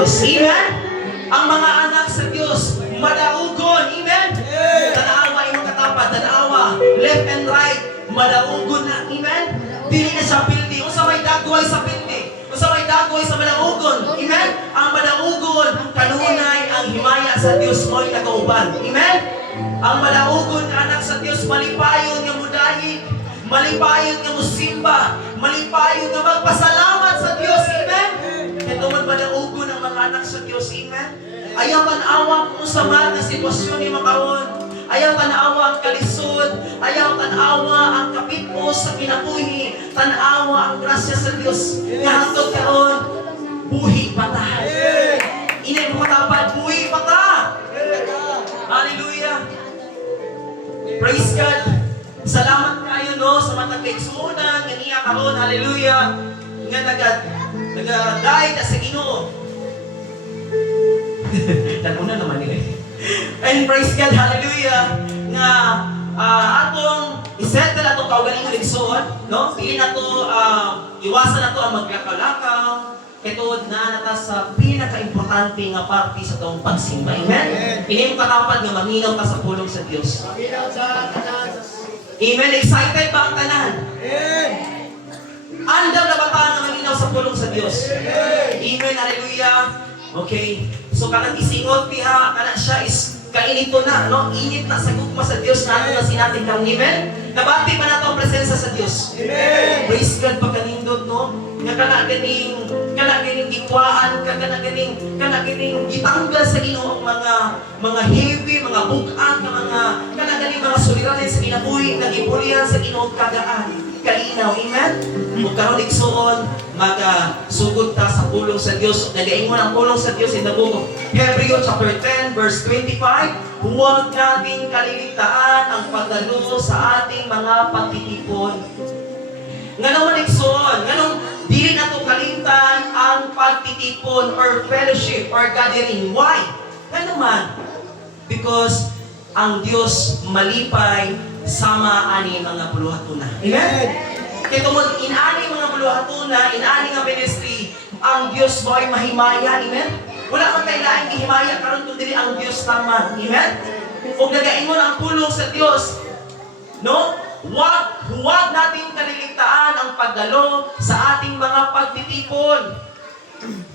Diyos. Amen? Ang mga anak sa Diyos, madaugon. Amen? Tanawa imong katapat, tanawa, left and right, madaugon na. Amen? Dili na siya pildi. Kung sa may dagway sa pildi, kung sa may dagway sa madaugon. Amen? Ang madaugon, kanunay ang himaya sa Diyos mo'y nagauban. Amen? Ang madaugon na anak sa Diyos, malipayon nga mudahig, malipayon nga musimba, malipayon nga magpasalamat sa Diyos. Amen? Ito man madaugon ang mga anak sa Diyos. Amen? Ayaw tanawa kung sa man na sitwasyon ni makaon. Ayaw tanawa ang kalisod. Ayaw tanawa ang kapitpos sa kinabuhi. Tanawa ang grasya sa Diyos. Kahantod karon, buhi pa ta. Inay mo katapat, buhi pa ta. Hallelujah. Praise God. Salamat kayo no sa matang kaigsuunan nga niya karon. Hallelujah. Nga nagadaay ka sa Ginoo. Naguna naman nila. And praise God, hallelujah, nga atong isettle atong kaugalingon igsuon, no? Dili na to iwasan na to ang maglakaw-lakaw. Ito na nata sa pinaka-importante nga parte sa tong pagsimba. Amen? Hindi mo katapat nga maminaw ka sa pulong sa Diyos. Amen? Excited ba ang tanan? Andam na ba tayo na maminaw sa pulong sa Diyos? Amen? Hallelujah. Okay. So kanang isingot piha, kana siya is kainito na, no? Init na sa gugma sa Diyos natin na sinatin kang amen. Nabati pa na to ang presensya sa Diyos. Amen. Praise God pagkanindot, no? Nga kana ganing gikwaan, kana ganing gitanggal sa Ginoo mga heavy, mga bugat, kana ganing mga suliranin sa kinabuhi, nagipulihan sa Ginoo kagaan. Kalinaw, amen? Kung karon igsuon, magasugod ta sa pulong sa Dios. Nagaingon ang pulong sa Dios in the book of Hebrews chapter 10 verse 25. Huwag nating kaliligtaan ang pagdalo sa ating mga pagtitipon. Nganong igsuon, nganong dili nato kalimtan ang pagtitipon or fellowship or gathering. Why? Ngano man? Because ang Dios malipay sama ani mga buluhatuna. Amen? Kaya tungod inani mga buluhatuna, inani nga ministry, ang Diyos mo ay mahimaya. Amen? Wala man tayo laing gihimaya karon kundi ang Diyos lamang. Amen? Kung nagaingon ang pulong sa Diyos, no? Huwag natin kaliligtaan ang pagdalo sa ating mga pagtitipon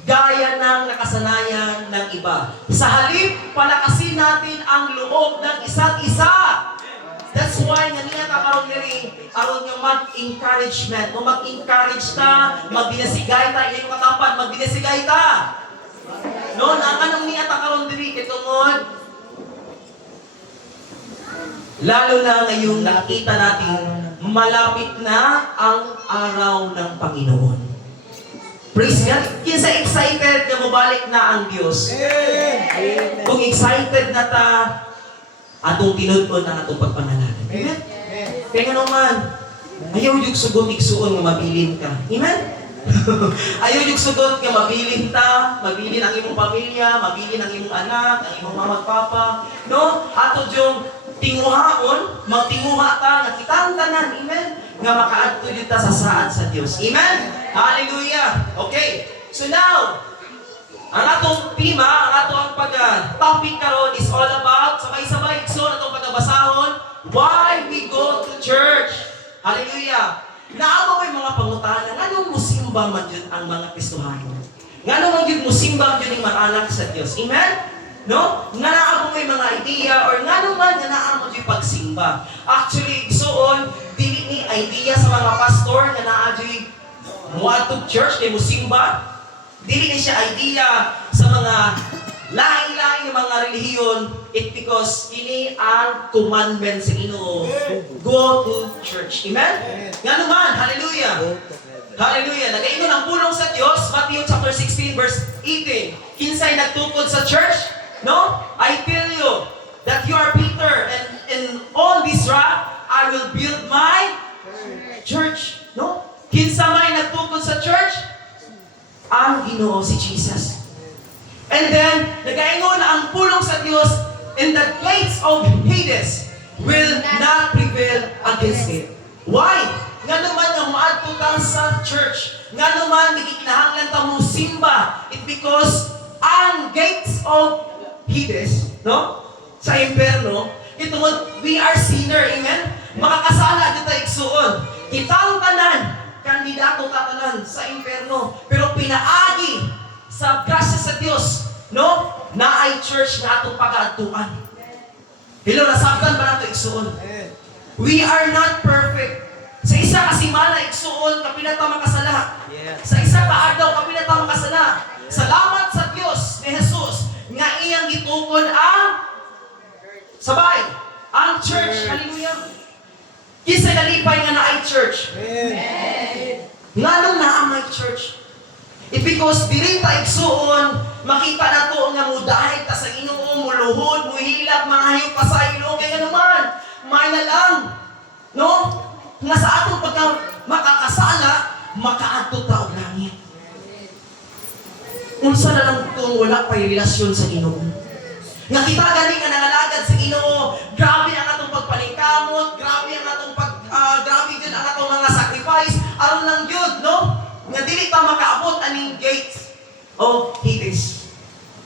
gaya ng nakasanayan ng iba. Sa halip, palakasin natin ang loob ng isa't isa. That's why nga niya karon diri aron nga mag-encouragement. Kung mag-encourage ta, magdinasigay ta, iyong katapat, magdinasigay ta. No, na kanang niya karon diri kitungod. Lalo na ngayong nakita natin, malapit na ang araw ng Panginoon. Praise God. Kinsa excited na mabalik na ang Diyos. Kung excited na ta, atong tinudod na atong pagpanalangin. Amen? Kaya nga naman, ayaw yung sugot igsuon nga mabilin ka. Amen? Ayaw yung sugot nga mabilin ta, mabilin ang imong pamilya, mabilin ang imong anak, ang imong mamagpapa. No? Ato yung tinguhaon, magtinguha ta, nga kitang tanan. Amen? Nga makaadto dito sa saad sa Diyos. Amen? Hallelujah! Okay. So now, ang atong tema, ang atong topic karon is all about, sabay-sabay, so atong pagbasahon, why we go to church. Hallelujah! Naamo may mga pangutana, nganong musimba man yun ang mga Kristohanon? Nganong man yun musimba yun yung mga anak sa Diyos? Amen? No? Nga naamo may mga idea, or nganong man nga naamo yung pagsimba. Actually, soon, dili ni idea sa mga pastor na naadyo'y muatog church, kay musimba. Dili ni siya idea sa mga lain-lain ng mga relihiyon, it because ini ang commandment sa Ginoo. Go to church. Amen? Nga naman, hallelujah. Hallelujah. Nagaingon ang pulong sa Diyos, Matthew chapter 16 verse 18. Kinsay nagtukod sa church? No? I tell you that you are Peter, and in on this rock I will build my church. No? Kinsa may nagtukod sa church? Ang Ginoo si Jesus. And then, nagaingon ang pulong sa Diyos, and the gates of Hades will not prevail against it. Why? Nga naman ang maadto ta sa church, nga naman nagikinahanglan ta mo simba, it because ang gates of Hades, no? Sa impyerno, ito we are sinner, amen? Makakasala dito igsuon. Kitang tanan, kandidato tatanan sa impyerno, pero pinaagi sa grasya sa Dios, no? Na ay church na atong pag-aatuan. Hello, nasabtan ba nato igsuon? We are not perfect. Sa isa kasi mana igsuon kapinata makasala. Sa isa ka adlaw kapinata makasala. Salamat sa Dios ni Jesus nga iyang gitukod ang sabay, ang church. Hallelujah. Kisa nalipay nga na ay church. Nganong naa may church? Because dili ta igsuon, makita na to nga mudahay ta sa Ginoo, muluhod, muhilak, mahayop pa sa Ginoo, kaya naman, may na lang, no? Nga sa atong pagka makakasala, makaadto ta og langit. Unsa na lang kung wala pa'y relasyon sa Ginoo. Nga kita gani nga nangalagad sa Ginoo, grabe ang atong pagpaningkamot, grabe ang atong grabe din ang atong mga sacrifice, aron lang gyud, no? Nga dili ta makaabot aning gates of Hades.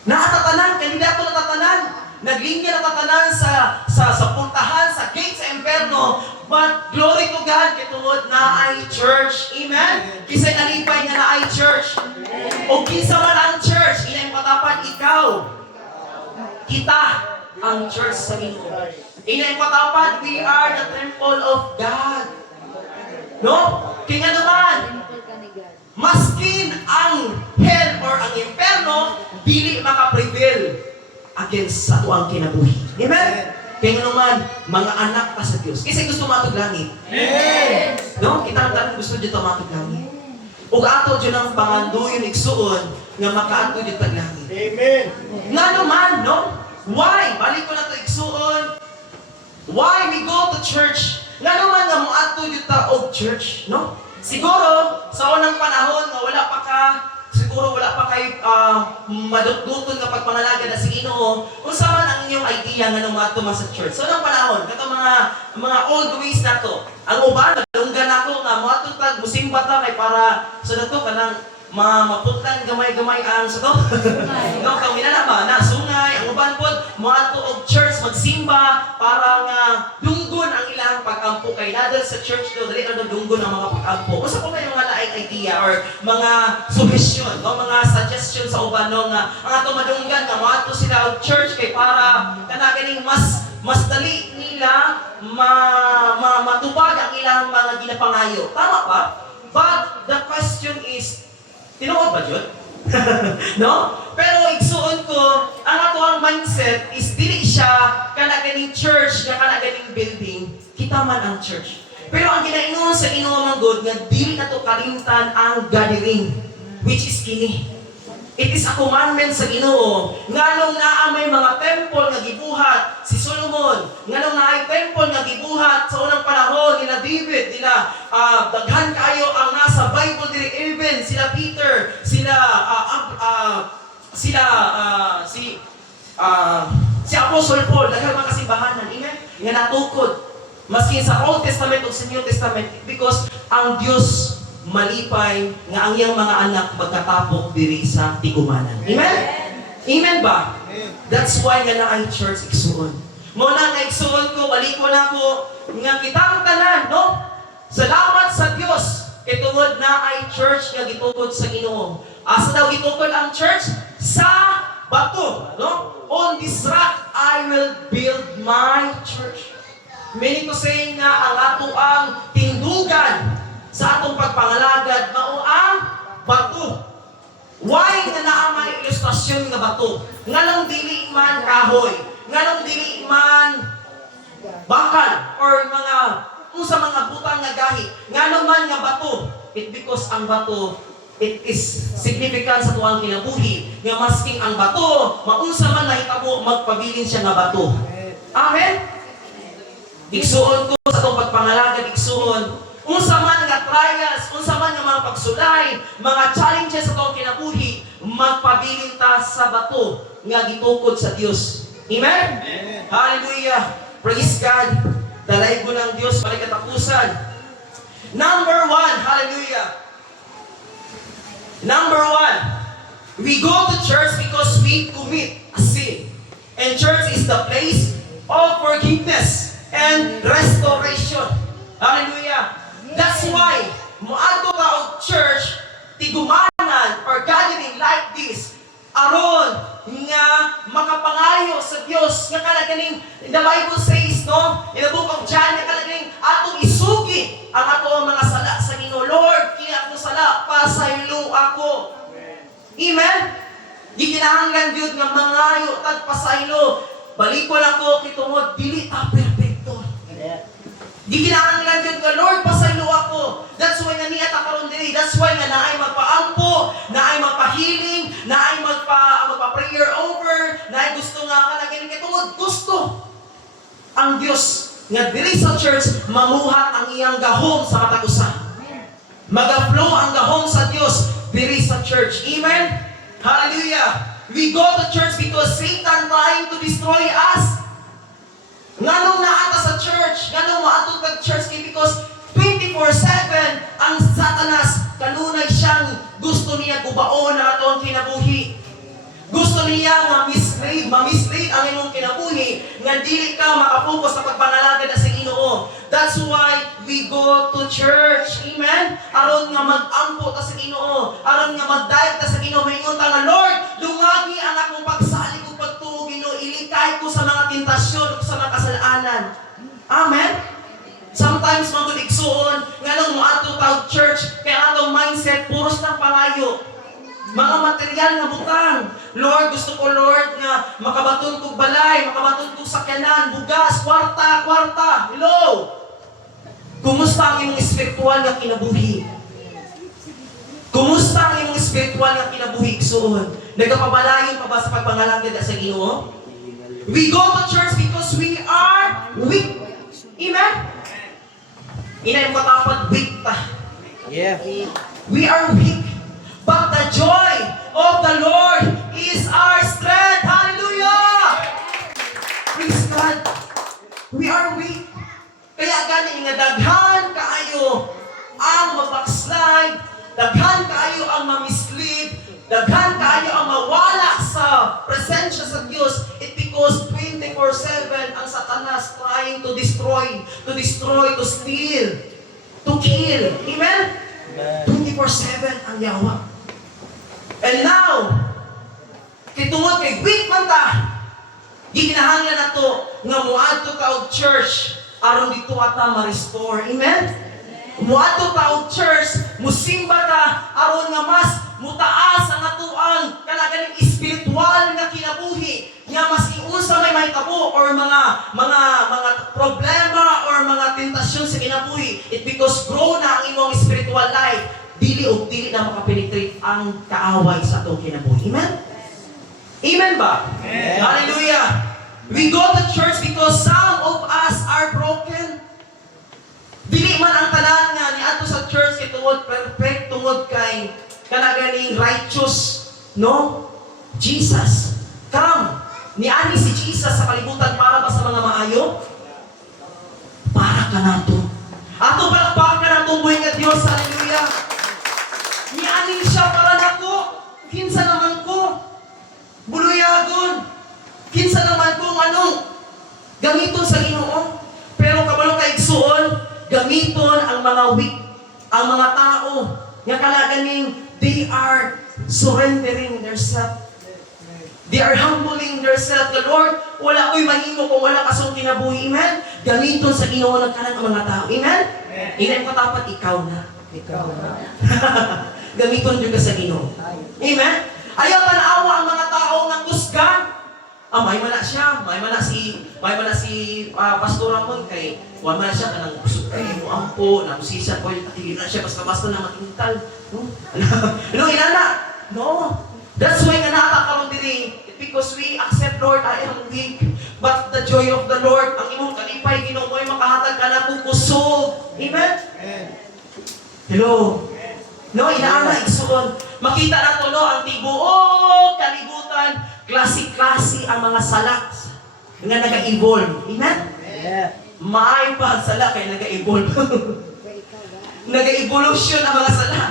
Naatatanan, kandidato na tatanan. Naglinya na tatanan sa puntahan, sa gates sa impyerno. But glory to God, kituod na ay church. Amen? Kisa'y nalipay nga na ay church. O kinsa man ang church, inay patapan ikaw. Kita ang church sa Ginoo. Inay patapan, we are the temple of God. No? Kaya naman, maskin ang hell or ang impyerno, dili makaprevail against sa tuang kinabuhi. Amen? Kaya naman, mga anak ka sa Diyos. Kasi gusto matog langit. Amen! No? Kita ang gusto dito matog langit. Ug ato dyan ang panganduyon igsuon nga makaato dito tag langit. Amen! Nga naman, no? Why? Balik ko na ito igsuon. Why we go to church? Nga naman nga mo ato dito og church, no? Siguro, sa unang panahon, nga wala pa kay madutduton nga pagpangalagad na si Ginoo, kung saan ang inyong idea nga nung matuma sa church. So, unang panahon, kato mga old ways na to. Ang uban, nalunggan ako nga matutag, musimba ta kay para sa nato kanang maputlan gamay-gamay ang sa to. No, kung minanama na sungay, ang uban pod moadto og church magsimba para nga dunggon ang ilang pag-ampo kay nadal sa church do dali ano dunggon ang mga pag-ampo. Usa pa may mga laing idea or mga suggestion, no, mga suggestion sa uban no nga ang ato madunggan nga moadto sila og church kay para kana ganing mas dali nila matubag ang ilang mga ginapangayo. Tama ba? But the question is, tinuod ba yun? No? Pero igsuon ko, ang ato ang mindset is dili siya kana ganing church, nga kana ganing building, kita man ang church. Pero ang ginaingon sa Ginoo man God nga dili nato kalimtan ang gathering, which is kini. It is a commandment sa Ginoo. Nganong naa may mga temple nga gibuhat si Solomon, nganong naay temple nga gibuhat sa unang panahon nila David, nila daghan kayo ang nasa Bible diri, even sila Peter, si Apostle Paul, daghan mga kasimbahanan, amen? Nga natukod maski sa Old Testament o sa New Testament, because ang Dios malipay nga ang iyang mga anak magkatapok diri sa tigumanan. Amen? Amen ba? That's why nga na ang church igsuon. Mo na nga igsuon ko, balik ko na ko nga kitang tanan, no? Salamat sa Dios kay tungod na ay church nga gitukod sa Ginoo. Asa daw gitukod ang church? Sa bato, no? On this rock I will build my church. Meaning to say nga ang ato ang tindugan sa atong pagpangalagad mao ang bato. Why nga naa may ilustrasyon nga bato? Nganong dili man kahoy, nganong dili man bakal or mga usa mga butang nga gahi, nganong man nga bato? It because ang bato, it is significant sa tuwang kinabuhi nga masking ang bato maunsa man nahitabo magpabilin siya nga bato. Amen. Igsuon ko sa atong pagpangalagad, igsuon unsa man nga trials, unsa man nga mga pagsulay, mga challenges sa atong kinabuhi, magpabilin ta sa bato nga gitukod sa Dios. Amen? Amen. Hallelujah. Praise God. Dalay ko ng Dios balik katapusan. Number 1, hallelujah. Number 1, We go to church because we commit a sin. And church is the place of forgiveness and restoration. Hallelujah. That's why, muadto ka og church, tigumanan or gathering like this, aron nga makapangayo sa Dios nga kanaganing the Bible says no in the book of John nga kanaganing atong isugi ang ato mga sala sa Ginoo. Lord, kini ako sala pasaylo ako. Amen. Gikinahanglan gyud nga mangayo tag pasaylo. Balikon ako kitungod dili ta perpekto. Gikinahanglan gyud nga Lord pasaylo ako. That's why nga niya ta karon diri. That's why nga naay magpaampo, naay magpahiling, naay magpa-prayer over, naay gusto nga kanaganing kitungod gusto ang Dios nga diri sa church mamuhat ang iyang gahom sa matag usa. Maga-flow ang gahom sa Dios diri sa church. Amen? Hallelujah! We go to church because Satan trying to destroy us. Nganong naata sa church? Nganong maatog kag church? Because 24/7 ang Satanas kanunay siyang gusto niya gubaon na atong kinabuhi. Gusto niya nga ma-mislead ang imong kinabuhi nga dili ka makapokus sa pagpanalagad sa Ginoo. That's why we go to church. Amen? Aron nga mag-ampo ta sa Ginoo, aron nga magdayeg ta sa Ginoo, moingon ta nga Lord, lungagi ang akong pagsalig ug pagtuo Ginoo, ilikay ko sa mga tentasyon ug sa mga kasalanan. Amen? Sometimes magud igsuon nganong moadto ta og church kay atong mindset puros lang pangayo. Mga material nga butang. Lord, gusto ko Lord nga makabaton kog balay, makabaton kog sakyanan, bugas, kwarta. Hello. Kumusta ang imong espiritual nga kinabuhi? Kumusta ang imong espiritual nga kinabuhi igsuon? Nagapabalayon pa ba sa pagpangalangad sa Ginoo? We go to church because we are weak. Amen? Inay mo katapad weak ta. Yeah. We are weak. But the joy of the Lord is our strength. Hallelujah! Praise God. We are weak. Kaya gani nga daghan kaayo ang mabackslide, daghan kaayo ang mamislead, daghan kaayo ang mawala sa presensya sa Dios. It because 24/7 ang Satanas trying to destroy, to steal, to kill. Amen? 24/7 ang yawa. And now, kitungod kay weak man ta, gikinahanglan nato nga muadto ka og church aron dito ata ma-restore. Amen? Muadto ka og church, musimba ta aron nga mas mutaas ang atuang kalaganing espiritual nga kinabuhi nga mas unsa may mahitabo or mga problema or mga tentasyon sa kinabuhi. It because grow na ang imong spiritual life. Dili na makapenetrate ang kaaway sa atong kinabuhi. Amen? Amen ba? Amen. Hallelujah! We go to church because some of us are broken. Dili man ang tanan nga ni ato sa church kay tungod perfect, tungod kay kanaganing righteous, no? Jesus. Come. Niani si Jesus sa kalibutan para ba sa mga maayo? Para ka nato. Ato palakpakan ka nato buhay nga Dios. Hallelujah! Nianing siya para nako. Kinsa naman ko? Buluyagon. Kinsa naman ko anong gamiton sa Ginoo. Pero kabalo kay igsuon, gamiton ang mga weak, ang mga tao nga kalaganing they are surrendering themselves. They are humbling themselves. The Lord, wala ko'y mahimo kung wala kasong kinabuhi. Amen? Gamiton sa Ginoo ng kanang mga tao. Amen? Amen ko tapat ikaw na. Gamiton yung ka sa Ginoo. Amen? Ayaw tanawa ang mga tao ng kusgan. May mana siya, may mana si Pastor Ramon kay may mana siya kanang busog kay mo ampo, nang sisa ko tigil na siya basta na matintal. No, inana. No. That's why nga nakakaroon diri because we accept Lord, I am weak, but the joy of the Lord, ang imong kalipay Ginoo ay makahatag ka na kusog. Amen? Hello. No, inaana igsuon. Makita na to no ang tibuok kalibutan, klase-klase ang mga sala nga naga-evolve. Amen? Yeah. Maay pa ang sala kay naga-evolve. Naga-evolution ang mga sala.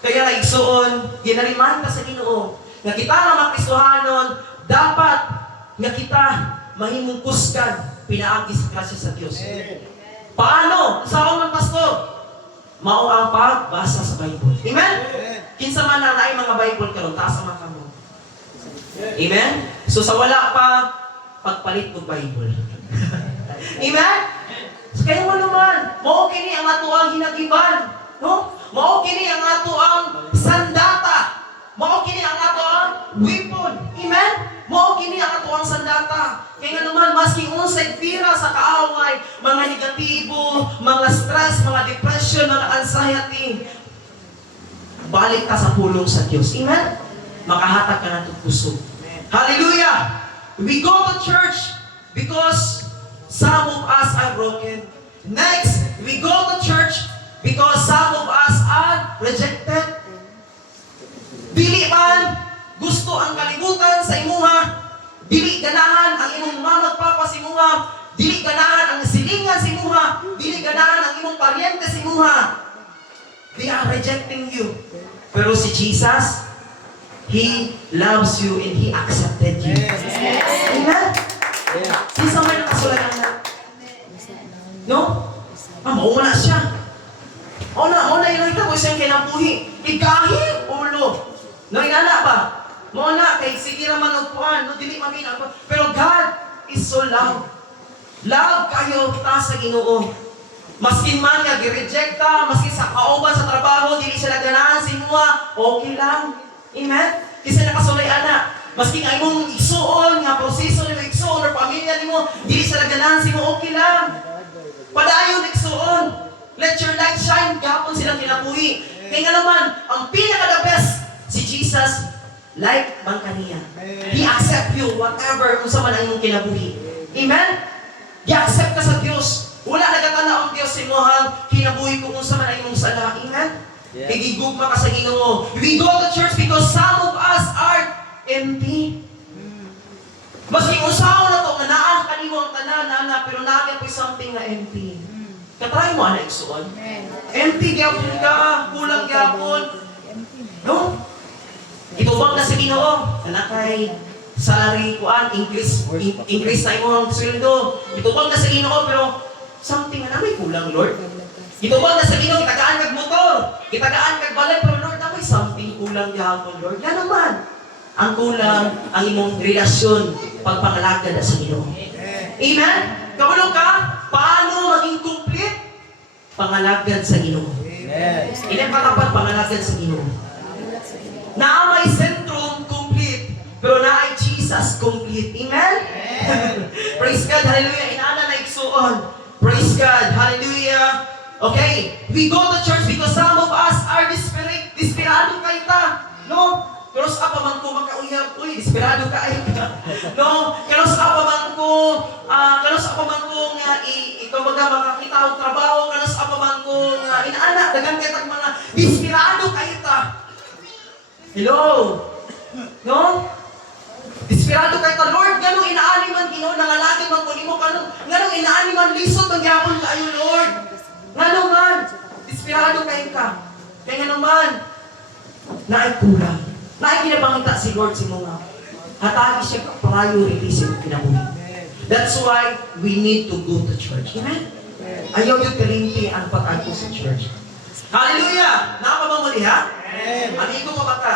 Kaya igsuon, ginaliman ka sa Ginoo. nga kita nga mga Kristohanon, dapat nga kita mahimong kusgan pinaagi sa grasya sa Dios. Paano? Sa man pastor? Mao ang pagbasa sa Bible. Amen? Kinsa man na naay mga Bible karon, taas ang mga kamot. Amen? So sa wala pa, pagpalit ng Bible. Amen? So kaya mo naman, mao kini ang ato ang hinagiban. No? Mao kini ang ato ang sandata. Mao kini ang ato ang weapon. Amen? Mao kini ang ato ang sandata. Kaya nga naman, maski unsay pira sa kaaway, mga negatibo, mga stress, mga depression, mga anxiety, balik ka sa pulong sa Diyos. Amen? Makahatag ka na itong puso. Hallelujah! We go to church because some of us are broken. Next, we go to church because some of us are rejected. Dili man gusto ang kalibutan sa imuha, dili ganahan ang imong mama at papa sa imuha, dili ganahan ang silingan sa imuha, dili ganahan ang imong paryente sa imuha. They are rejecting you. Pero si Jesus, He loves you and He accepted you. Amen? Sinsa may nakasulatan na? No? Mauna siya. Mauna yung nakita ko siyang kinabuhi. Igahi, ulo. No, inana ba? Mauna, kay sige naman nagpuan, no, dili mamina ako. Pero God is so love. Love kayo ta sa Ginoo. Maskin man nga gi-rejecta, maskin sa kauban sa trabaho, dili sila ganahan sa imuha, okay lang. Amen? Kasi nakasulay ana. Maski nga imong igsuon, nga proseso nimo igsuon, or pamilya nimo, dili sila ganahan sa imo, okay lang. Padayon igsuon. Let your light shine, gapon silang kinabuhi. Kaya nga naman, ang pinaka-the best, si Jesus, like man kaniya. He accept you, whatever, kung sa man ang imong kinabuhi. Amen? I-accept ka sa Diyos. Wala nagatanaw ang Diyos sa imohang kinabuhi kung sa man ang imong sala. Amen? Igigugma ka sa Ginoo. We go to church because some of us are empty. Maski usaw na to, nga naa kanimo ang tanan, nana, pero naagyan po something na empty. Katry mo, ana, igsuon. Empty gyapon ka, kulang gyapon. No? Itubang na sa Ginoo, na kay salary kuan, increase na imong sweldo. Itubang na sa Ginoo, pero something na may kulang, Lord. Itubang na sa Ginoo, kitagaan kag motor, kitagaan kag balay, pero Lord, na may something kulang gyapon, Lord. Yan naman. Ang kulang ang imong relasyon pagpangalagad sa Ginoo. Amen? Kabulong ka, paano maging complete? Pangalagad sa Ginoo. Ilan pa dapat pangalagad sa Ginoo? Naamay sentrum complete, pero naay Jesus complete. Amen? Praise God, hallelujah. Inaana na igsuon. Praise God, hallelujah. Okay, we go to church because some of us are desperado kayo ta. No? Pero sa pa man ko makauyab, uy, desperado ka ay ka. No? Pero sa pa man ko, nga ikaw makakita og trabaho, pero sa pa man ko nga inaana dagan kay tag mga desperado kayo ta. Hello? No? Desperado kayo ta, Lord, ganong inaani man Ginoo nangalagi man kun imo ganong inaani man lisod man gyapon kaayo, Lord. Ngano man, desperado kayo ka. Kaya nga naman, naay kulang. Naay kinapangita si Lord si mga. Hatagi siya priority sa kinabuhi. That's why we need to go to church. Amen? Ayaw yung kalimpi ang pag-agpo sa church. Hallelujah! Nakapamamuli ha? Amigo pa ba ka?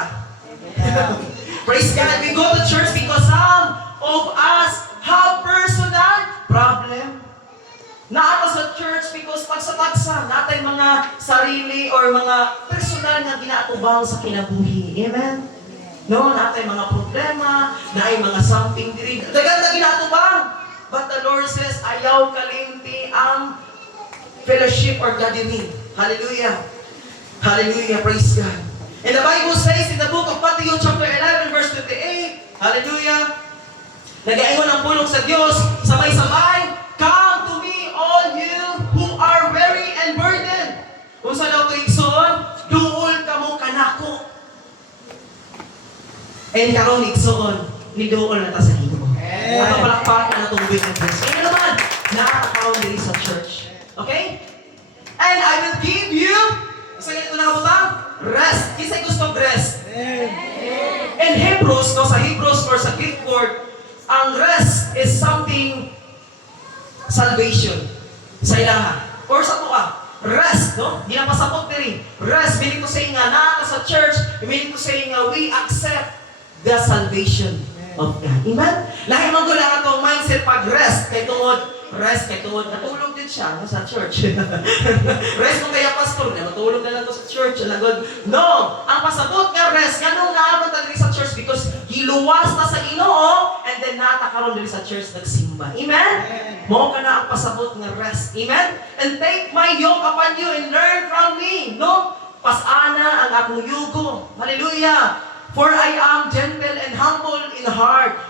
Praise God, we go to church because some of us have personal problem. Naata sa church because tagsa-tagsa natin mga sarili or mga personal na ginatubang sa kinabuhi. Amen? No, natin mga problema, na ay mga something diri. Dagan na ginatubang. But the Lord says, ayaw kalimti ang fellowship or gathering. Hallelujah. Hallelujah. Praise God. And the Bible says in the book of Matthew chapter 11 verse 28, hallelujah, nag-aingon ang pulong sa Diyos, sabay-sabay, come to me all you who are weary and burdened. Kung sa daw ito igsoon, duol ka mo kanako. And karong igsoon, niduol na ta sa Ginoo. At ang palakpakan na itong witness. Kaya naman, nakakakaon din sa church. Okay? And I will give you, isa ganito na kabutang, rest. Kisa'y gusto rest? And Hebrews, no, sa Hebrews or sa Greek word, ang rest is something salvation sa ilaha. Or sa tuwa, rest, no? Di na pasapot diri. Rest, meaning to say nga, na sa church, meaning to say nga, we accept the salvation of God. Amen? Lahi mong gula atong mindset pag rest, kay tungod, natulog din siya no, sa church. Rest mo kaya pastor, natulog na lang to sa church. No! Ang pasabot nga rest, nga nung naabot na sa church because hiluwas na sa Ginoo and then natakaroon din sa church nagsimba. Amen? Mo ka na ang pasabot nga rest. Amen? And take my yoke upon you and learn from me. No? Pasana ang akong yugo. Hallelujah! For I am gentle and humble in heart,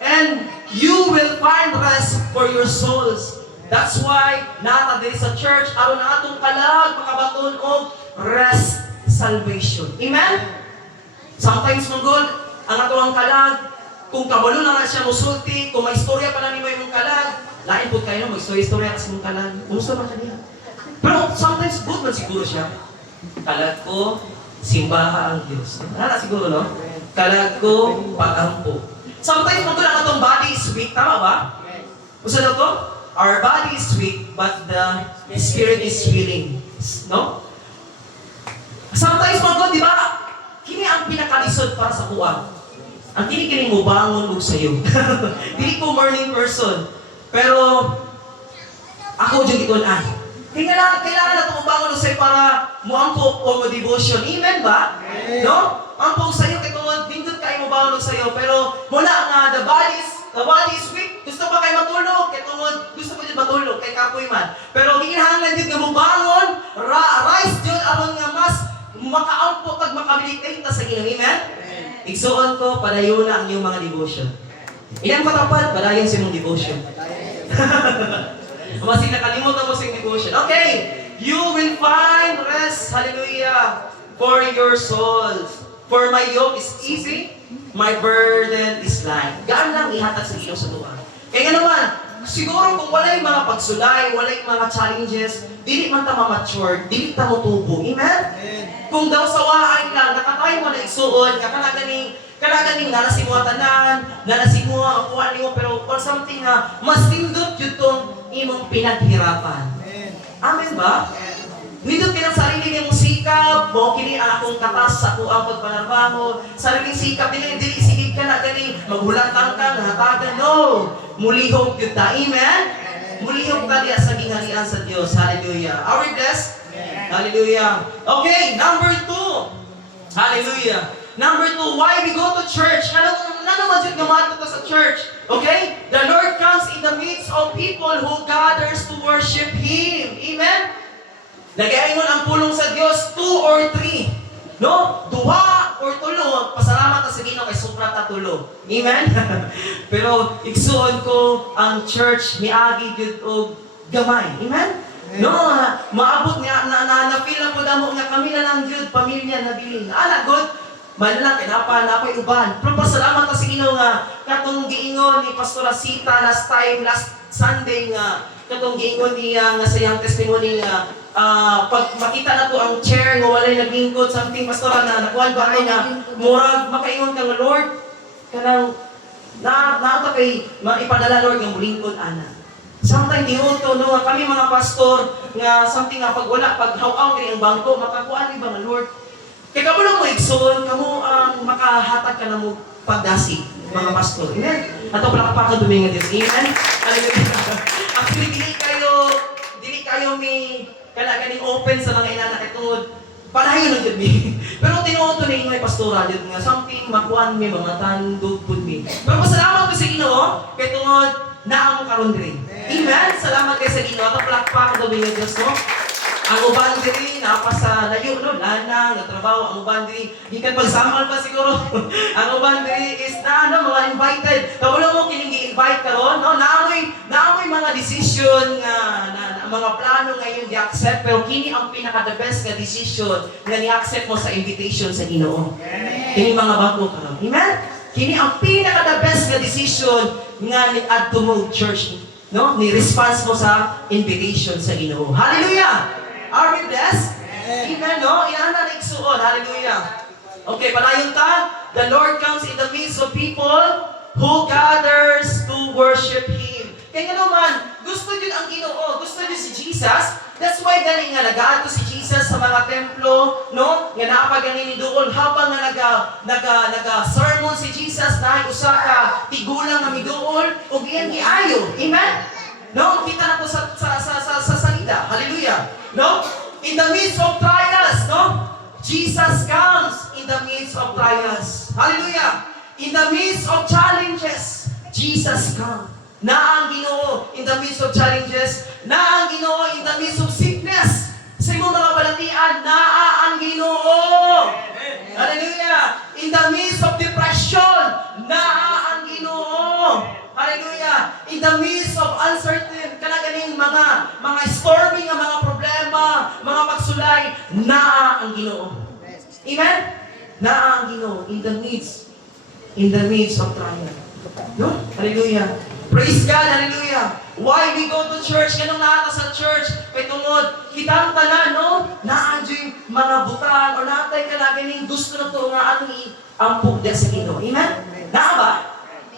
and you will find rest for your souls. That's why nata diri sa church aron ang atong kalag makabaton og rest salvation. Amen. Sometimes manggod ang atong kalag kung kabalo na siya musulti, kung may istorya pa lang nimo imong kalag, lain pud kayo mo istorya kasi imong kalag. Kumusta man kaniya? Pero sometimes good man siguro siya. Kalag ko simbaha ang Diyos. Wala siguro, no? Kalag ko, pag-ampo. Sometimes, kung lang itong body is weak, tama ba? Usa na to? Our body is weak, but the spirit is willing. No? Sometimes, mga di ba? Kini ang pinakalisod para sa kuha. Ang kini mo bangon mo sa'yo. Dili ko morning person. Pero, ako dyan ikon, kailangan na tumabangon sa'yo para muampok o mo-devotion. Amen ba? Amen. No? Ampok sa'yo, kaya kung dindot kayo mabangon sa'yo. Pero mula nga, the body is weak. Gusto pa kayo matulog. Kaya kung gusto mo din matulog, kay kapoy man. Pero hinahanglan din nga mabangon, rise dyan, aron nga mas makaampok at makabilitate na sa inyo. Amen? Igsuon ko, padayon na ang iyong mga devotion. Ilang katapat, padayon sa iyong devotion. Masing nakalimutan mo sa devotion. Okay, you will find rest, hallelujah, for your souls. For my yoke is easy, my burden is light. Gaan lang ihatag sa iyo sa tuwa. Kaya naman, siguro kung walay mga pagsulay, walay mga challenges, dili man ta ma-mature, dili ta mo tubo. Amen? Kung daw sawaan lang, nakatay mo na isuod, kanaganing narasimuha tanan, narasimuha ang kuha niyo, pero or something na mas tindot yun tong imong pinaghirapan. Amen ba? Nindot ka ng sarili niyong sikap, mo kini ang akong katas sa kuang pagpanarbaho, sariling sikap, dili sigig ka na ganing, maghulantang ka, hatagan, no! Mulihog yun ta, amen? Mulihog ka diya sa gingharian sa Diyos, hallelujah. Are we blessed? Hallelujah. Okay, number 2. Hallelujah. Number 2, why we go to church? Ano naman dyan gamato sa church? Okay? The Lord comes in the midst of people who gathers to worship Him. Amen? Nagayon ang pulong sa Diyos, 2 or 3. No? 2 or 3, pasalamat na sa Ginoo kay sobra ta 3. Amen? Pero igsuon ko ang church miagi gyud og gamay. Amen? No, maabot nga na-feel na po damo nga kami na lang gyud pamilya na bilin. Ana good. Man lang napoy uban. Pero pasalamat ta sa Ginoo nga katong giingon ni Pastor Sita last Sunday nga katong giingon niya nga sa iyang testimony nga pag makita na to ang chair nga walay naglingkod something pastora na nakuan ba ay nga murag makaingon ka nga Lord kanang na kay maipadala Lord nga mulingkod ana. Sometimes diuto no kami mga pastor nga something nga pag wala pag haw-aw kini ang bangko makakuan ni ba nga Lord. Kaya kamulang mo igsoon, kamo ang makahatag ka na mo pagdasi, mga pastor. Amen? Ato pala kapakad dumingan din. Amen? Actually, dili kayo may kalaganing open sa mga inanak itungod. Palayo lang dyan mi. Pero tinuoto na yung may pastora dyan nga, something makuan mi, mga tandog pud mi. Pero pasalamat ko sa Ginoo, kaya tungod, naamo karon diri. Amen? Salamat kayo sa Ginoo. Ato pala kapakad dumingan Diyos, no? Ang uban diri napa sa layo no lanang nagtrabaho ang uban diri gikan pagsamal pa siguro. Ang uban diri is na mga invited. Kaulo mo kining gi-invite karon no naamoy mga decision nga mga plano ngayon gi-accept pero kini ang pinaka the best nga decision nga ni-accept mo sa invitation sa Ginoo. Kini mga bago karon. Amen. Kini ang pinaka the best nga decision nga ni-add to mo church no ni response mo sa invitation sa Ginoo. Hallelujah. Are we blessed? Amen, no? Iyan na nagsuon. Hallelujah. Okay, panayon ta. The Lord comes in the midst of people who gathers to worship Him. Kaya nga naman, gusto yun ang Ginoo, gusto yun si Jesus. That's why galing nga nag-aato si Jesus sa mga templo, no? Nga napaganin ni doon habang nga naga-sermon si Jesus dahil usa ka tigulang nga midool ug iyang giayo. Amen? No, kita na to sa salita. Hallelujah. No? In the midst of trials, no? Jesus comes in the midst of trials. Hallelujah. In the midst of challenges, Jesus comes. Na ang Ginoo in the midst of challenges, na ang Ginoo in the midst of sickness. Sa imong mga balatian, na ang Ginoo. Hallelujah. In the midst of depression, na ang Ginoo. Hallelujah. In the midst of uncertain, kanaganing mga storming nga mga problema, mga pagsulay, na ang Ginoo. Amen? Na ang Ginoo in the midst of trial. No? Hallelujah. Praise God, hallelujah. Why we go to church? Ganun na sa church. Kay tungod, kitang tanan, no? Naadyo mga butang o natay ka na ganing gusto na to nga atong iampok din sa Ginoo. Amen? Naa ba?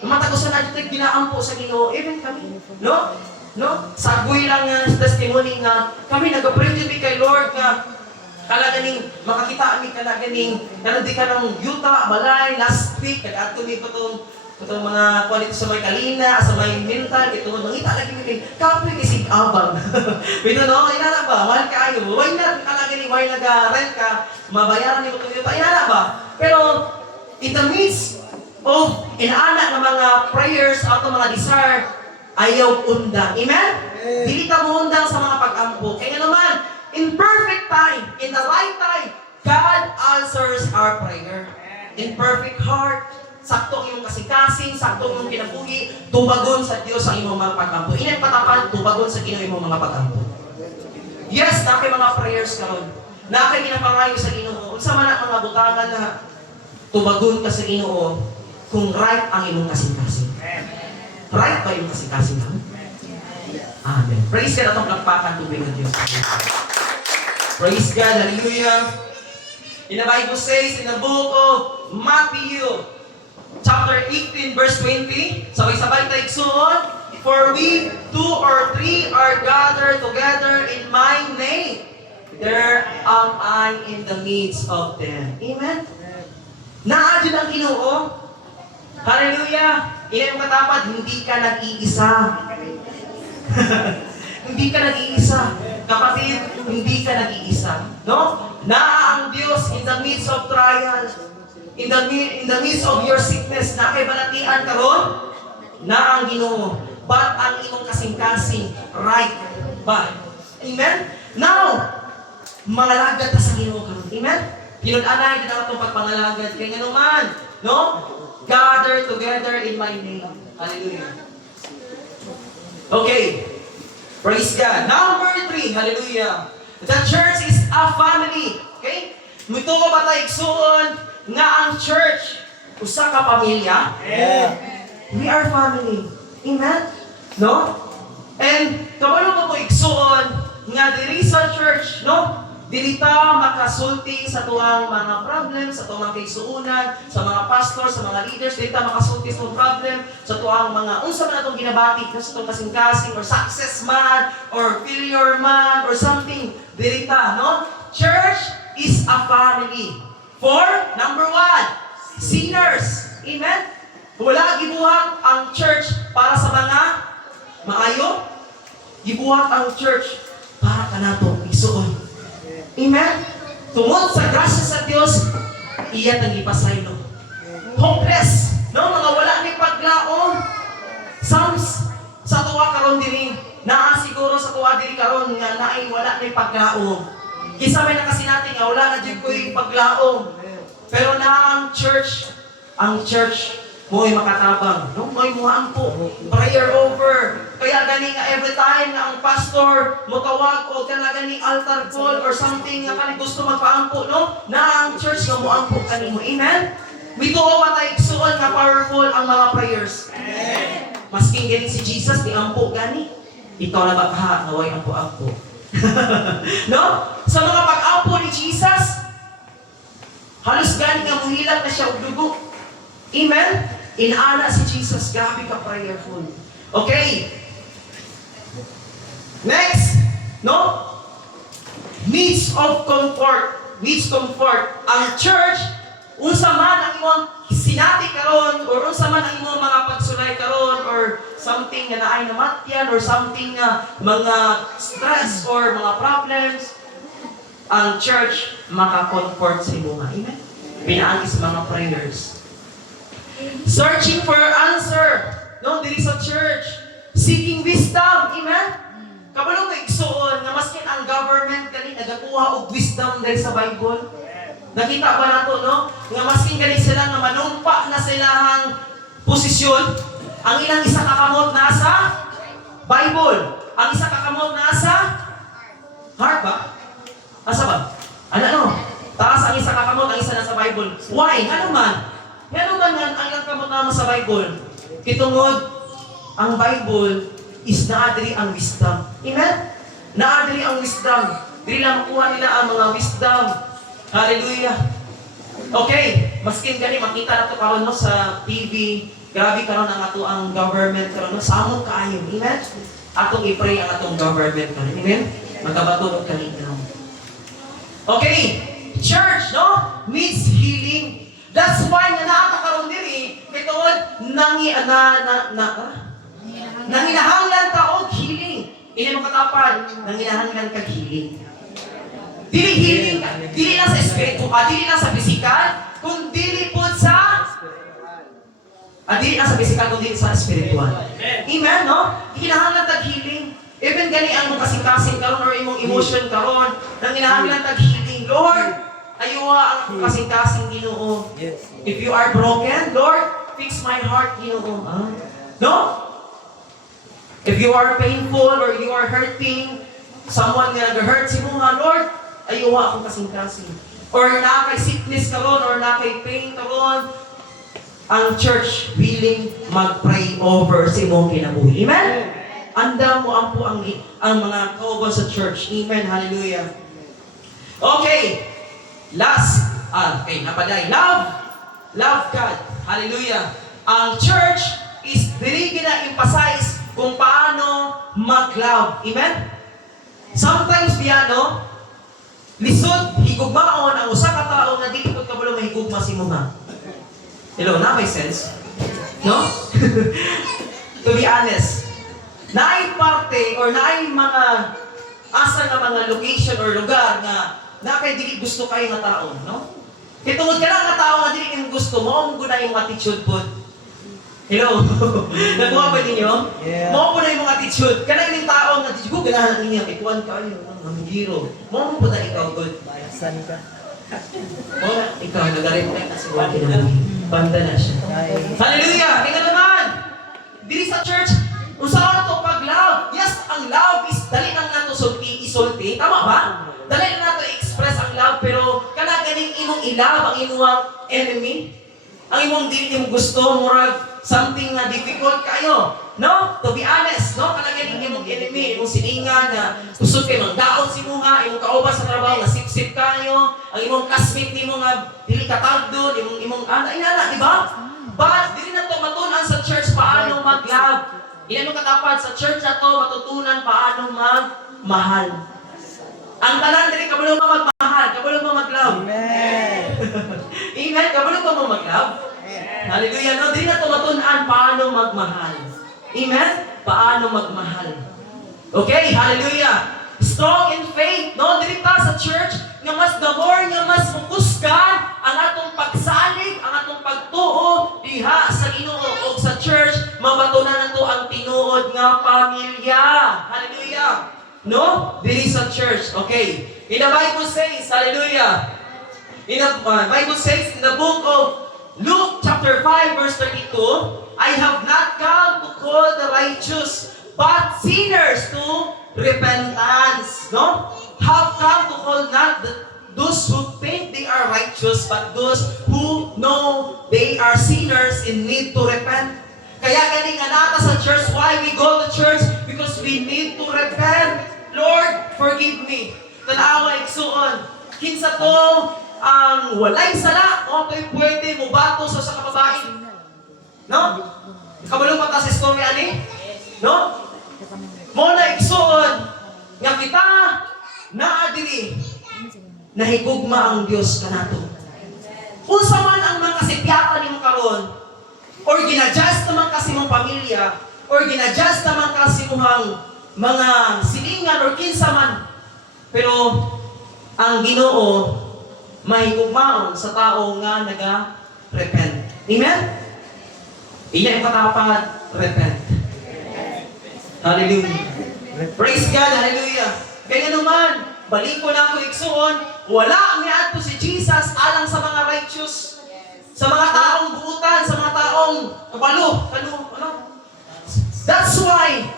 Matagusan na dito ginaampo sa Ginoo. Even kami, no? No? Sagoy lang nga testimony nga kami nag-pray kay Lord nga kalaganing makakita kami kalaganing di ka ng yuta, balay, last week, nag-ato mi pa itong mga quality sa may kalina, sa may mental, ito mangita lagi kami, kapoy kasi abang. Ito no, inala ba? Mahal kayo. Why not? Kalaganing, why nag-rent ka? Mabayaran niyo ito. Inala ba? Pero, in the midst of inaanak ng mga prayers at mga desire, ayaw undang. Amen? Dili ka mo undang sa mga pag-ampo. Kaya naman, in perfect time, in the right time, God answers our prayer. In perfect heart, saktong iyong kasing-kasing, saktong iyong kinabuhi, tubagon sa Diyos ang iyong mga pag-ampo. Inang patapan, tubagon sa Ginoo iyong mga pag-ampo. Yes, na kay mga prayers karon. Na kay ginapangayo sa Ginoo. Unsa man ang mga butangan na tubagon ka sa Ginoo kung right ang iyong kasing-kasing. Right ba yung kasing-kasing namin? Amen. Praise God atong lakpakan tubig ng Diyos. Praise God, hallelujah. In the Bible says in the book of Matthew, chapter 18, verse 20, sabay-sabay tayo igsuon, for we 2 or 3 are gathered together in my name, there am I in the midst of them. Amen? Naadyo ng Ginoo. Hallelujah. Iyang katapad, hindi ka nag-iisa. Hindi ka nag-iisa. Kapatid, hindi ka nag-iisa. No? Na ang Diyos in the midst of trials, in the midst of your sickness, na kay balatian karon, na ang Ginoo. But ang imong kasing-kasing, right ba? Amen? Now, mangalagad ta sa Ginoo karon. Amen? Pinun-anay din ang atong pagpangalagad. Kaya nga naman, no? Gather together in my name. Hallelujah. Okay. Praise God. Number 3, hallelujah. The church is a family. Okay? Muto ko ba tayo igsuon nga ang church, usa ka pamilya? Yeah. We are family. Amen? No? And kabalo ko igsuon nga diri sa church, no? Dili ta makasulti sa tuwang mga problem, sa tuwang mga kaigsuunan, sa mga pastor, sa mga leaders, dili ta makasulti sa problem, sa tuwang mga unsa man atong ginabati, sa tuwang kasing-kasing or success man or failure man or something. Dili ta, no? Church is a family. For number 1, sinners. Amen? Wala gibuhat ang church para sa mga maayo. Gibuhat ang church para kanato igsuon. Amen? Tungod sa grasya sa Diyos, iya nang ipasaylo. Hopeless. No? Mga wala ni paglaon. Psalms sa tuwa karon diri. Naa siguro sa tuwa diri karon nga naay wala ni paglaon. Kisa may nakasinati nga wala na dyan ko'y paglaong. Pero na ang church mo'y makatabang. No? Mo'y muhaampo. Prayer over. Kaya gani nga every time na ang pastor mutawag o kana gani altar call or something nga kani gusto magpaampo, no? Na ang church nga muampo kanimo. Amen? We go ba tayo igsuon nga powerful ang mga prayers. Amen. Masking gani si Jesus ni ampo gani. Ikaw na ba ka naway ampo-ampo. No? Sa mga pag-ampo ni Jesus, Halos gani nga muhilang na siya og dugo. Amen? Inaana si Jesus, grabe ka prayerful. Okay. Next, no? Needs of comfort. Needs comfort. Ang church, unsa man ang imong sinati karon or unsa man ang imong mga pagsulay karon or something na naay namatyan or something nga mga stress or mga problems, ang church maka-comfort sa imo. Amen? Pinaagi sa mga prayers. Searching for answer. No, diri sa church. Seeking wisdom. Amen? Kabalo ko igsuon nga maskin ang government kani nagakuha og wisdom dahil sa Bible. Nakita ba nato no? Nga maskin kani sila nga manumpa na silahang posisyon, ang ilang isa kakamot nasa Bible. Ang isa kakamot nasa heart ba? Asa ba? Ano? Taas ang isa kakamot, ang isa nasa Bible. Why? Ano man nga ang ilang kamot naman sa Bible? Kitungod ang Bible is naadiri ang wisdom. Amen? Naadiri ang wisdom. Dili lang makuha nila ang mga wisdom. Hallelujah. Okay, maskin gani makita nato karon no sa TV, grabe karon ang ato ang government karon no, samot kaayo. Amen? Atong i-pray ang atong government karon. Amen? Magkabatunod kanina. Okay, church no needs healing. That's why nga naa karon diri kay tungod nanginahanglan ta og healing. Ini mo katapan, nanginahanglan kag healing. Dili healing ka, dili lang sa espiritu, dili lang sa physical, kung dili po sa dili lang sa physical, kung dili sa spiritual. Amen, no? Kinahanglan tag healing. Even gani ang mong kasing-kasing karon or imong emotion karon, nanginahanglan tag healing. Lord, ayuha ang kasing-kasing Ginoo. If you are broken, Lord, fix my heart, Ginoo. No? If you are painful or you are hurting, someone nga nag-hurt si mo nga, Lord, ayuha akong kasing-kasing. Or nakay sickness karon or nakay pain karon, ang church willing mag-pray over si mong kinabuhi. Amen? Anda mo ang mga kauban sa church. Amen. Hallelujah. Okay. Last. Okay, napaday. Love God. Hallelujah. Ang church is dili gina-emphasize kung paano mag-love. Amen? Sometimes biyano, lisod, higugmaon ang usa ka tawo nga dili pud kabalo mahigugma si mga. Hello, na may sense? No? To be honest, naay parte or naay mga asa nga mga location or lugar nga kay dili gusto kayo nga tao, no? Kay tungod ka lang nga tao nga dili kang gusto mo, ang guna yung attitude pod. Hello? Nagawa ba ninyo? Yeah. Mo po na yung mga attitude. Kanang yung tao nga attitude ko, ganahan niya. Ikuan ka yun, mamigiro. Mo po na ikaw, good. Saan ka? Mo na, ikaw, nag-reflect na si Juan kinabuhi. Banda na siya. Hallelujah! Tingnan naman! Dili sa church, usawa na ito pag-love. Yes, ang love is, dali lang nato isulti. Tama ba? Dali lang nato i-express ang love, pero kanaganing imong i-love ang imuang enemy. Ang imong dili mo gusto, murag, something na difficult kayo. No? To be honest, no? Kalagyan yung enemy, yung siningan na gusto kayo magdaon si mo nga, yung kauban sa trabaho na sip-sip kayo, ang imong classmate ni mo nga, dili katag doon, imong inana, di ba? But, dili na to matunan sa church paano mag-love. Ilan mo katapat sa church na to, matutunan paano mag-mahal. Ang tanan, dili kabalo mo mag-mahal, kabalo mo mag-love. Amen. Amen, kabalo mo mag-love. Hallelujah. No, di na tumatunan paano magmahal. Amen? Paano magmahal. Okay, hallelujah. Strong in faith. No, dili ta sa church nga mas the more nga mas mukuskan ang atong pagsalig, ang atong pagtuo diha sa Ginoo o sa church, mabatunan nato ang tinuod nga pamilya. Hallelujah. No? Dili sa church. Okay. In the Bible says, hallelujah. In the Bible says in the book of Luke chapter 5 verse 32, I have not come to call the righteous, but sinners to repentance. No? Have come to call not those who think they are righteous, but those who know they are sinners in need to repent. Kaya ganing anata sa church, why we go to church? Because we need to repent. Lord, forgive me. Tanawa iksuon. Kinsa to ang walay sala, o to'y pwede mo bato sa kababae. No? Kabalo pa ta sa story ani? No? Mo na igsuon nga kita naa diri nahigugma ang Dios kanato. Unsa man ang mga kasipyatan nimo karon, or ginadjust naman kasi mong pamilya, or ginadjust naman kasi mong mga silingan or kinsa man, pero ang Ginoo mahigugmaon sa tao nga naga-repent. Amen? Iya yung katapad, repent. Hallelujah. Praise God, hallelujah. Kaya naman, balik ko na ako igsuon, wala ang niadto si Jesus alang sa mga righteous, sa mga taong buutan, sa mga taong kabalo, ano? That's why,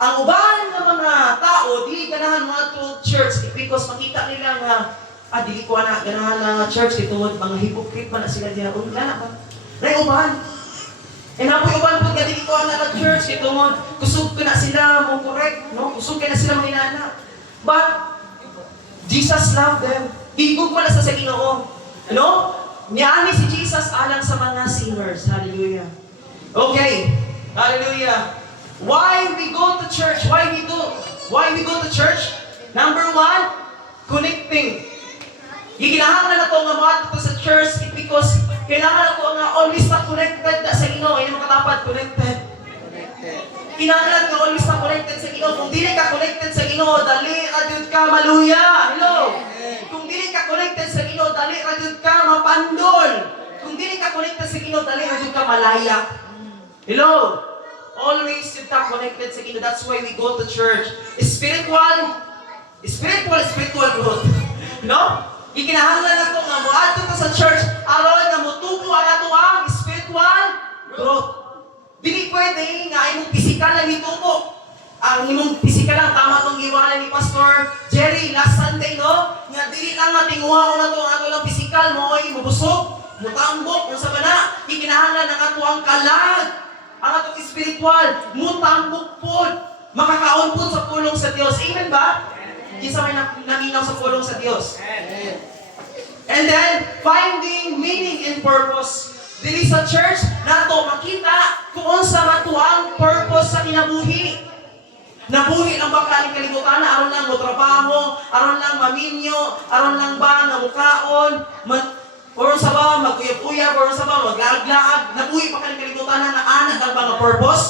ang uban ng mga tao, di ganahan mga to church because makita nila nga, dili ko na ganahan na church, itungod mga hypocrite man na sila diya. Wala ba? Uban. E napoy uban po nga dili ko na church, itungod, kusog ko na sila mo correct, no? Kusog ka na sila mga inana. But, Jesus loved them. Igog wala sa Ginoo. Ano? Niani si Jesus alang sa mga sinners. Hallelujah. Okay. Hallelujah. Why we go to church? Why we go to church? Number one, connecting. Giginahanglan na ito nga mga ito sa church because kailangan ako nga always na connected sa Ginoo. Hindi mo katapat, connected. Kinahanglan ka always na connected sa Ginoo. Kung dili ka connected sa Ginoo, dali adyod ka maluya. Hello? Kung dili ka connected sa Ginoo, dali adyod ka mapandol. Kung dili ka connected sa Ginoo, dali adyod ka malaya. Hello? Always you ka connected sa Ginoo. That's why we go to church. Spiritual growth. No? Ikinahanglan na ito nga moadto ka sa church aron nga motubo ang ato ang spiritual growth. Dili pwede nga imong pisikal na nitubo. Ang imong pisikal lang tama tong giwanan ni Pastor Jerry last Sunday, no? Nga dili lang nga tinguha na to ang ato lang pisikal mo ay mabusog, mutambok, unsa ba na? Ikinahanglan ang ato ang kalag, ang atong spiritual, mutambok pod, makakaon pod sa pulong sa Dios. Amen ba? Kinsa may naminaw sa pulong sa Dios. And then finding meaning and purpose. Dili sa church, nato makita kung unsa mato ang purpose sa kinabuhi. Nabuhi lang ba kaning kalibutan aron lang mo trabaho, aron lang maminyo, aron lang ba nga mukaon, or sa ba magkuyap-uyap, or sa ba maglaag-laag, nabuhi pa kaning kalibutan na anak lang ba nga purpose?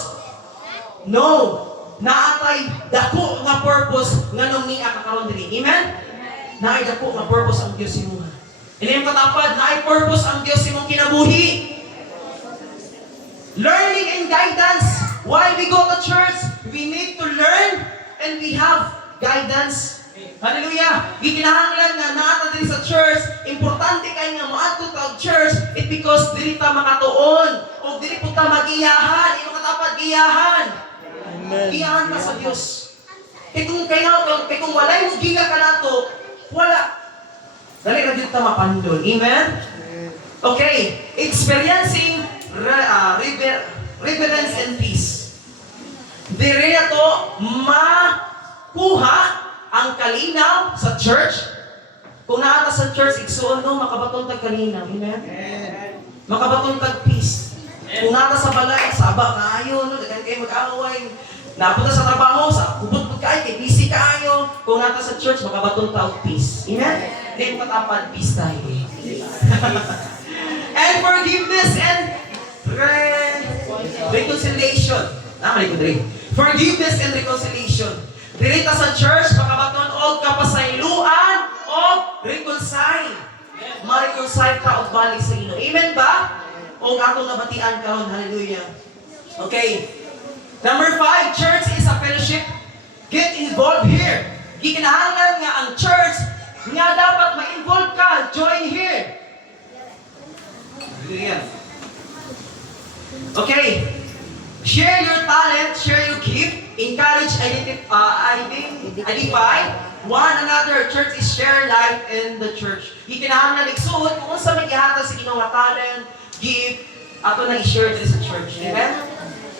No. Naatay dako nga purpose nganong niya kakaron diri. Amen? Naay dako nga purpose ang Dios imo. Ilang katapad, naay purpose ang Diyos imong kinabuhi. Learning and guidance. Why we go to church? We need to learn and we have guidance. Hallelujah! Gikinahanglan nga naata diri sa church, importante kay nga moadto ta og church, it because diri ta makatuon o diri po ta magiyahan, imong katapad giyahan. Amen. Giyahan ka sa Dios. Kung walay mo giga ka nato, wala. Dali na dito mapandol. Amen? Okay. Experiencing reverence and peace. Diri na to makuha ang kalinaw sa church. Kung naata sa church, igsuon no, makabatong tag kalinaw. Amen? Makabatong tag peace. Kung naata sa balay, saba kaayo, no? Dagan kayo mag-away. Napunta sa trabaho, sa kubot kayo, kay busy kaayo. Kung naata sa church, makabatong tag peace. Amen? Then patapad, peace tayo. And forgiveness and reconciliation. Namali ko diri. Forgiveness and reconciliation. Dirita sa church, makabaton og kapasayloan og reconcile. Ma-reconcile ka og balik sa Ginoo. Amen ba? O atong nabatian karon, hallelujah. Okay. Number 5, church is a fellowship. Get involved here. Gikinahanglan nga ang church nga dapat ma-involve ka, join here. Okay. Share your talent, share your gift, encourage, identify one another. Church is share life in the church. Gikinahanglan igsuot kung unsa may gihatag sa Ginoo nga talent, gift, ato na i-share din sa church. Amen?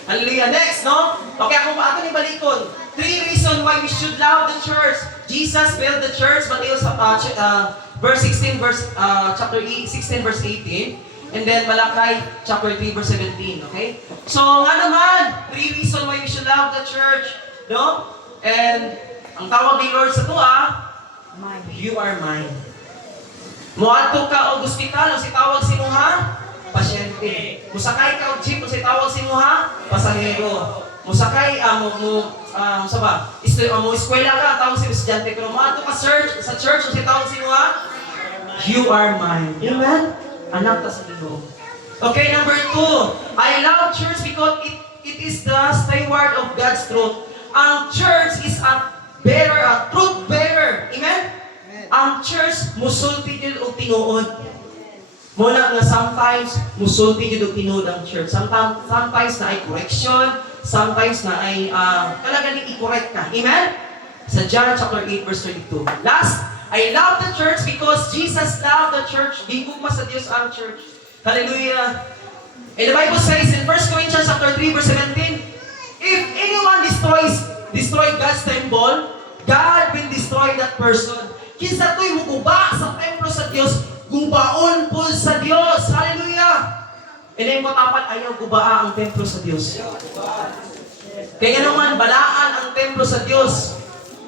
Hallelujah. Next, no? Okay, kung ato ni balikon. 3 reasons why we should love the church. Jesus built the church, Matthew verse 16, chapter 16, verse 18. And then Malakay, chapter 3, verse 17. Okay? So, nga naman, 3 reasons why we should love the church. No? And, ang tawag ni Lord sa tuwa, you are mine. Muadto ka o hospital, o si tawag si Muha, pasyente. Musakay ka o jeep, o si tawag si Muha, pasahero. Musakay, eskwela ka, tawag si estudyante. Pero muadto ka sa church, o si tawag si Muha, you are mine. Amen? Anak ta sa Ginoo. Okay, number 2. I love church because it is the steward of God's truth. Ang church is a truth bearer. Amen? Ang church, musulti yun o tinuod. Muna nga sometimes, musulti yun o tinuod ang church. Sometimes na ay correction, sometimes na ay kalagaling i-correct ka. Amen? Sa John chapter 8, verse 32. Last, I love the church because Jesus loved the church. Gigugma sa Diyos ang church. Hallelujah. And the Bible says in 1 Corinthians chapter 3, verse 17, if anyone destroy God's temple, God will destroy that person. Kinsa to'y muguba sa templo sa Diyos, gubaon po sa Diyos. Hallelujah! And then matapat ayaw gubaa ang templo sa Diyos. Kaya naman, balaan ang templo sa Diyos.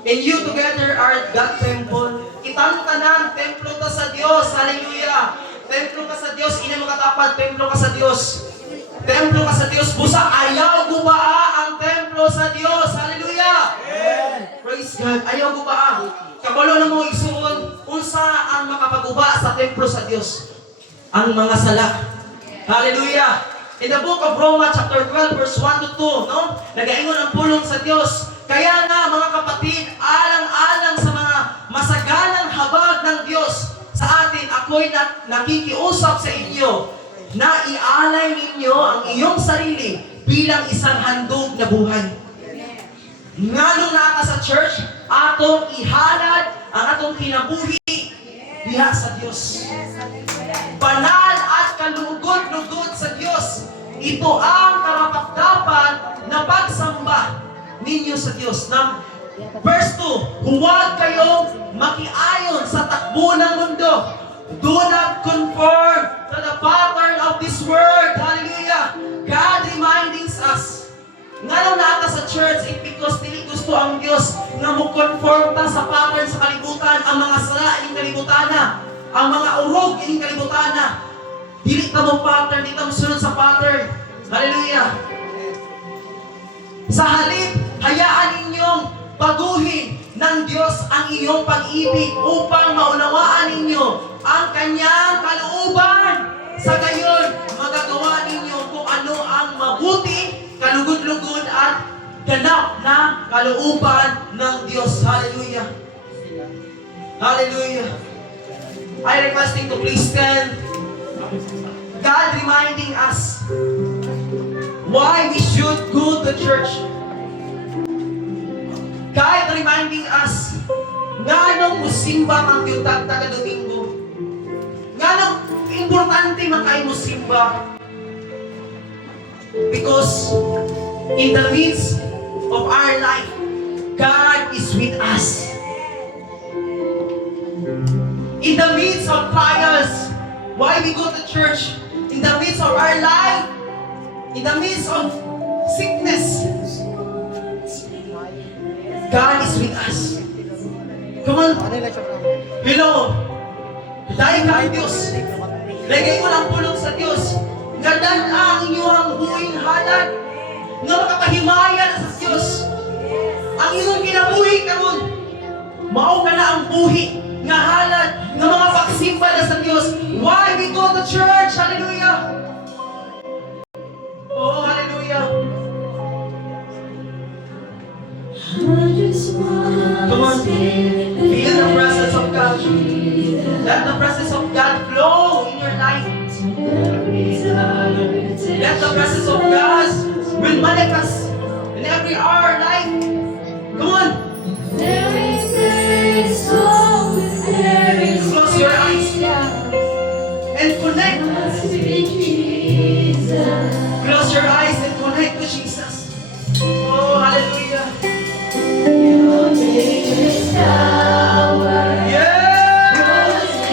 And you together are that temple. Itang tanan, templo ta sa Diyos. Hallelujah! Templo ka sa Diyos, ina makatapat, templo ka sa Diyos. Templo ka sa Diyos, busa ayaw gubaa ang templo sa Diyos. Hallelujah! Praise God, ayaw gubaa. Kabalo na mo igsuon, unsa ang makapaguba sa templo sa Diyos? Ang mga sala. Hallelujah! In the book of Romans chapter 12 verse 1 to 2, no? Nagaingon ang pulong sa Diyos. Kaya nga mga kapatid, alang-alang sa mga masaganang habag ng Diyos sa atin, ako'y nakikiusap sa inyo na ialay ninyo ang iyong sarili bilang isang handog na buhay. Nganong naka sa church, atong ihalad ang atong kinabuhi diha sa Diyos. Banal at kalugod-lugod sa Diyos. Ito ang karapat-dapat na pagsamba ninyo sa Diyos. Verse 2, huwag kayong makiayon sa takbo ng mundo. Do not conform to the pattern of this world. Hallelujah! God reminding us, nga nung naata sa church, because dili gusto ang Diyos na mo-conform ta sa pattern sa kalibutan, ang mga sala, ining kalibutan na, ang mga urog, ining kalibutan na. Dili ta mo pattern, dili ta mo sunod sa pattern. Hallelujah! Sa halip, hayaan ninyong baguhin ng Diyos ang iyong pag-ibig upang maunawaan ninyo ang kanyang kalooban. Sa gayon, magagawa ninyo kung ano ang mabuti, kalugod-lugod at ganap na kalooban ng Diyos. Hallelujah! Hallelujah! I requesting to please stand. God reminding us why we should go to church. God reminding us nga nung musimba ang tiyutag taga-Domingo. Nga nung importante man kayo musimba. Because in the midst of our life, God is with us. In the midst of trials, why we go to church? In the midst of our life, in the midst of sickness, God is with us. Come on. Hello. Dahil ka ang Diyos. Lagay mo lang pulong sa Diyos. Gadan ang inyong buhing halad. Nga makapahimayan sa Diyos. Ang iyong kinabuhi karon, mao ka na ang buhi nga halad ng mga pagsimba na sa Diyos. Why we go to church? Hallelujah! Oh, hallelujah! Come on, feel the presence of God. Let the presence of God flow in your life. Let the presence of God will manifest in every hour life. Come on. Close your eyes and connect. Close your eyes and connect to Jesus. Oh, hallelujah. Yes!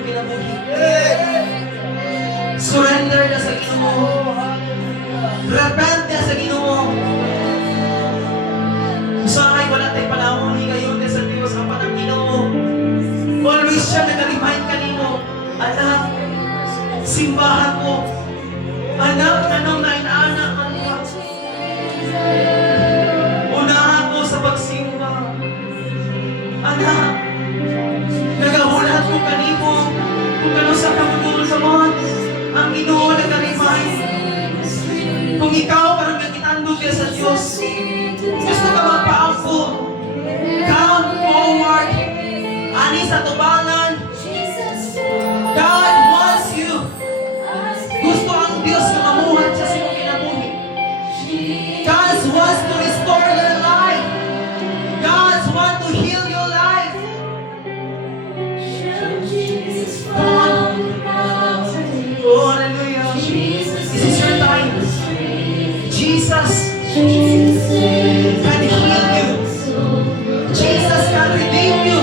iyong kinabuhi. Surrender ka sa Ginoo. Repent ka sa Ginoo. Usahay wala tayo panahon ngayon ka sa Diyos ang panang Ginoo. Always siya nag-remind kanino, anak, simbahan mo. Anak, anong nainaanak ka? Unahan mo sa pagsimba. Anak, nagahulat ko kanimo kung ano sa kamunod sa mga ang Ginoo nag-remind. Kung ikaw parang nagkitandog ka sa Diyos, gusto ka magpaangko, come forward. Ani sa tubangan, God wants you. Gusto ang Diyos na mamuhat siya sa iyong kinabuhi. God wants to restore your life. God wants to heal your life. Come on. Oh, hallelujah. This is your time. Jesus can heal you. Jesus can redeem you.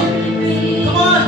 Come on.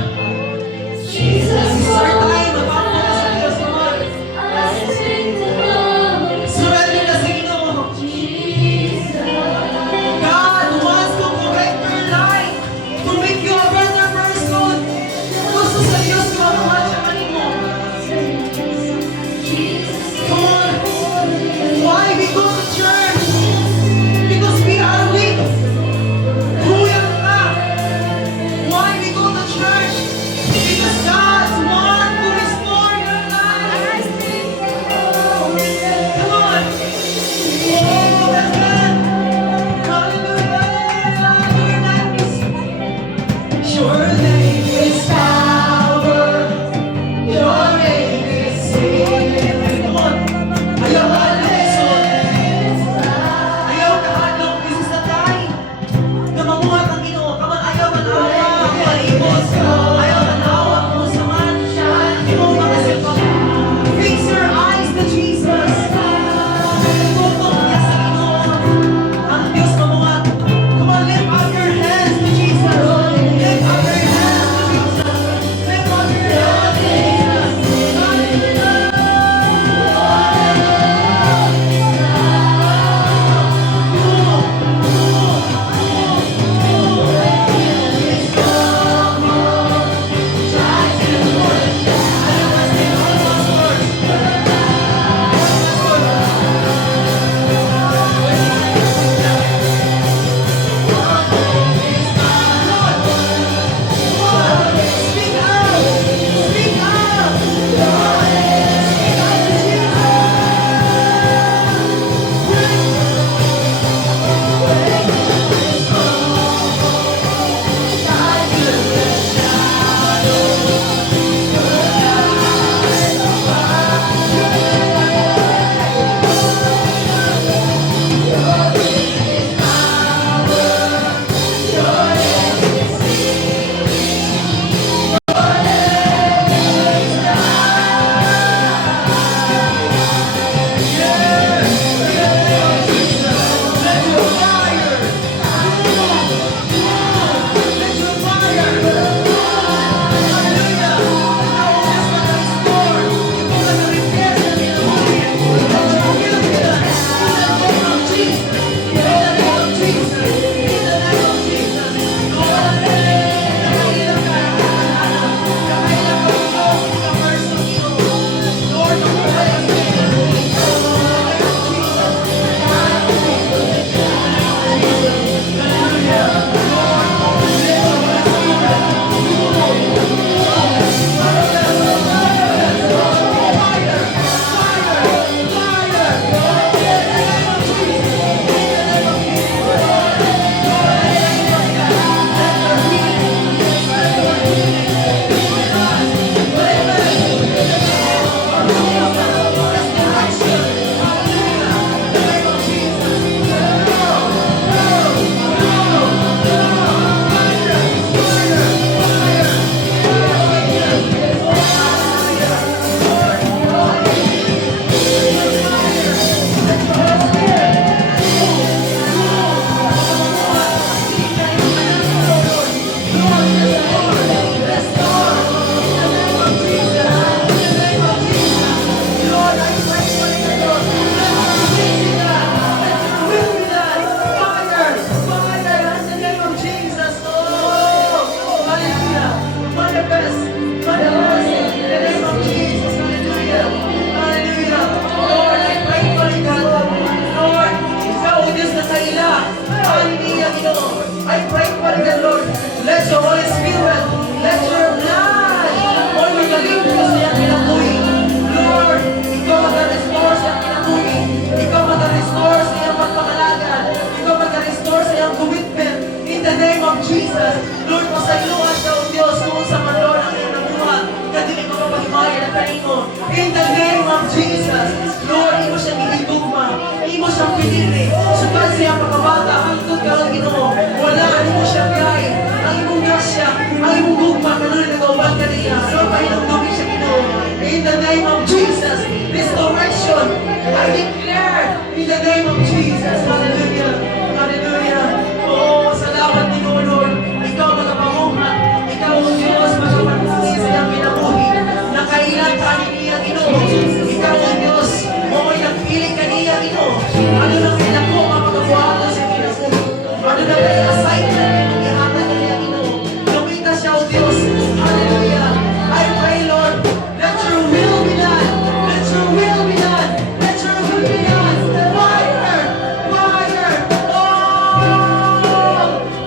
kanino. In the name of Jesus. Lord, imo siyang ihigugma. Imo siyang pinili. Sukat siya pagkabata, hangtod ka Ginoo. Wala, imo siyang gain. Ang imong grasya, ang imong gugma, kanunin na kauban ka niya. Lord, pahinong-dumi siya Ginoo. In the name of Jesus, restoration, I declare, in the name of Jesus, hallelujah, hallelujah. Oh, salamat Ginoo, Lord. Ikaw magapamuhan, ikaw ang Diyos, magapagsisi ang kinabuhi. Nakailan ka niya Ginoo. Ikaw ang Diyos, mo'y nagpiling ka niya Ginoo. Ano nang pinako, mapagabuhato sa kinabuhi. Ano nang assignment, ihatag ka niya Ginoo. Lumita siya o Diyos, hallelujah. I pray, Lord, let your will be done. Let your will be done. Let your will be done. Fire! Fire! Oh!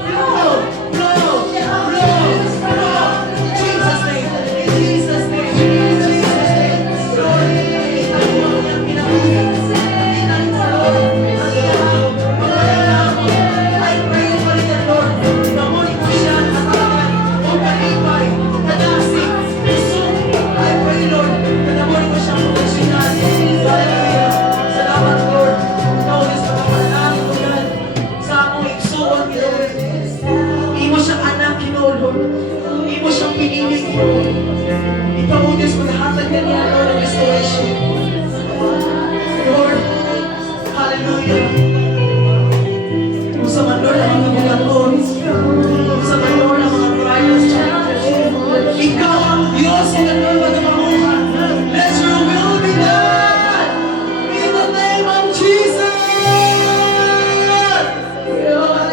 Blow! Blow! Blow! Blow! In Jesus' name. In Jesus' name. In Jesus' name. Lord, itan mo ang iyong pinabuhi. Itan mo, Lord, ang iyong pagkakalaman. I pray for you, Lord. Pamuli mo siya at talagan o kalipay, kadasig, pusong. I pray, Lord, na namuli mo siyang pagkasinan. Hallelujah. Salamat, Lord. Ikaw, Diyos, pagkapanalangin mo yan sa among igsuon, Ginoo. Imo siyang anak, Ginoo, Lord. Imo siyang pinili, Ginoo. Ikaw, Diyos, maghatag ka niya, Lord, ang restoration. Lord, hallelujah. Kung sa man, Lord, ang mga bugaton, kung sa man, Lord, ang mga trials, challenges, ikaw ang Diyos, ikaw, Lord, magapamuhan. Let your will be done. In the name of Jesus. Lord, Lord,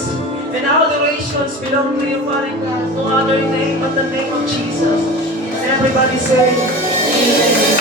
praises and adorations belong to you, Father God. No other name but the name of Jesus. Everybody say, Amen.